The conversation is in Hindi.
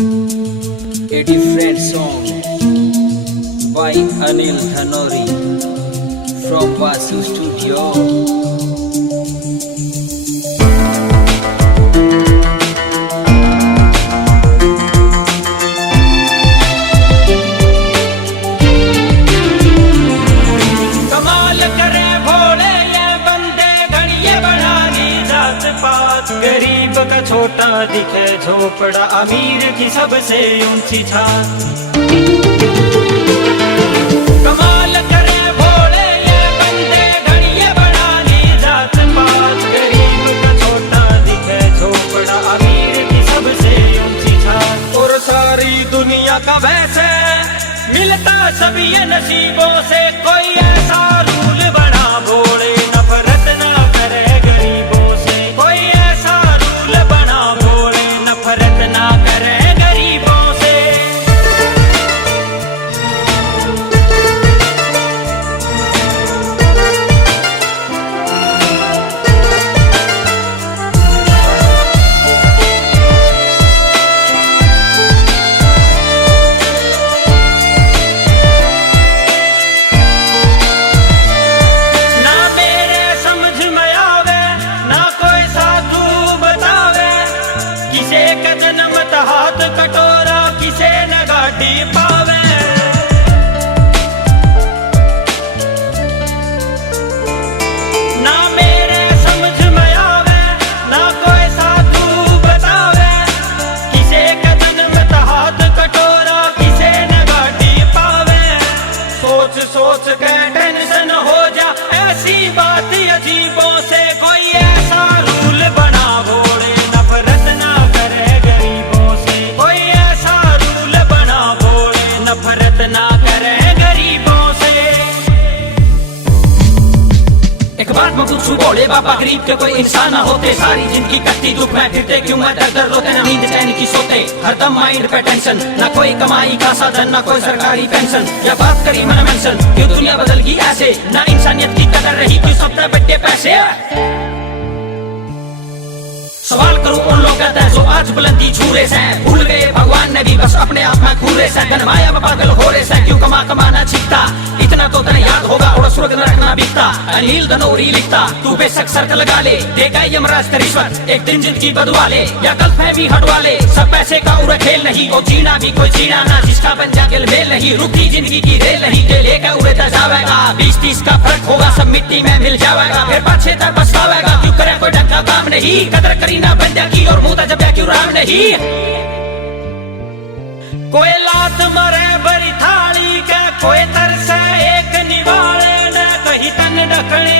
A different song by Anil Dhanori from Vasu Studio. गरीब का छोटा दिखे झोपड़ा, अमीर की सबसे ऊंची छात। कमाल करे भोले ये बंदे, घड़िये बढ़ानी जात पात। गरीब का छोटा दिखे झोपड़ा, अमीर की सबसे ऊंची छात। और सारी दुनिया का वैसे मिलता सभी ये नसीबों से। कोई ऐसा रूल बना भोले, नफरत ना करे गरीबों से। कोई ऐसा रूल बना भोले, नफरत ना करे गरीबों से। किसे का जन्म हाथ कटोरा, किसे न गाड़ी पावे। ना मेरे समझ में आवे, ना कोई साधु बतावे। किसे का जन्म हाथ कटोरा, किसे न गाड़ी पावे। सोच सोच के टेंशन हो जा, ऐसी बात अजीबों से। कोई ऐसा रूल बना भोले, नफरत ना करे गरीबों से। कोई ऐसा रूल बना भोले, नफरत ना करे गरीबों से। एक बात मैं पूछूं बोले बाबा, गरीब के कोई इंसान ना होते। सारी जिंदगी कटती दुख में फिरते, क्यों मैं दर दर रोते। ना नींद चैन की सोते, हरदम माइंड पे टेंशन। ना कोई कमाई का साधन, ना कोई सरकारी पेंशन। या बात करी मैंने मेंशन, क्यों दुनिया बदल गई ऐसे। ना इंसानियत की कदर रही, क्यों सब बेटे पैसे। सवाल करूं उन लोग कहते हैं जो आज बुलंदी छूरे से। भूल गए भगवान ने भी बस अपने आप में घूरे से। गनमाया में पागल हो रहे से, क्यों कमाना छिपता। इतना तो तने याद होगा, और स्वर्ग न रखना बिकता। अनिल धनोरी लिखता, तू बेशक सर्क लगा ले। देगा यमराज रिश्वत, एक दिन जिंदगी बदवा ले। या गलत फहमी हटवा ले, सब पैसे का उड़ा खेल नहीं। और जीना भी कोई जीना ना, जिसका बन जा दिल मेल नहीं। रुकती जिंदगी की रेल नहीं, के लेकर उड़ता जाएगा। 20-30 का फर्क होगा, सब मिट्टी में मिल जाएगा। फिर पाछे तक पछतावेगा, क्यों करे कोई ढंग का काम नहीं। कदर करी ना बंदा की, और मुंह जब क्यों राम नहीं। कोई लात मरे बड़ी थाली के, कोई तरसे एक निवाले न। कहीं तन ढकने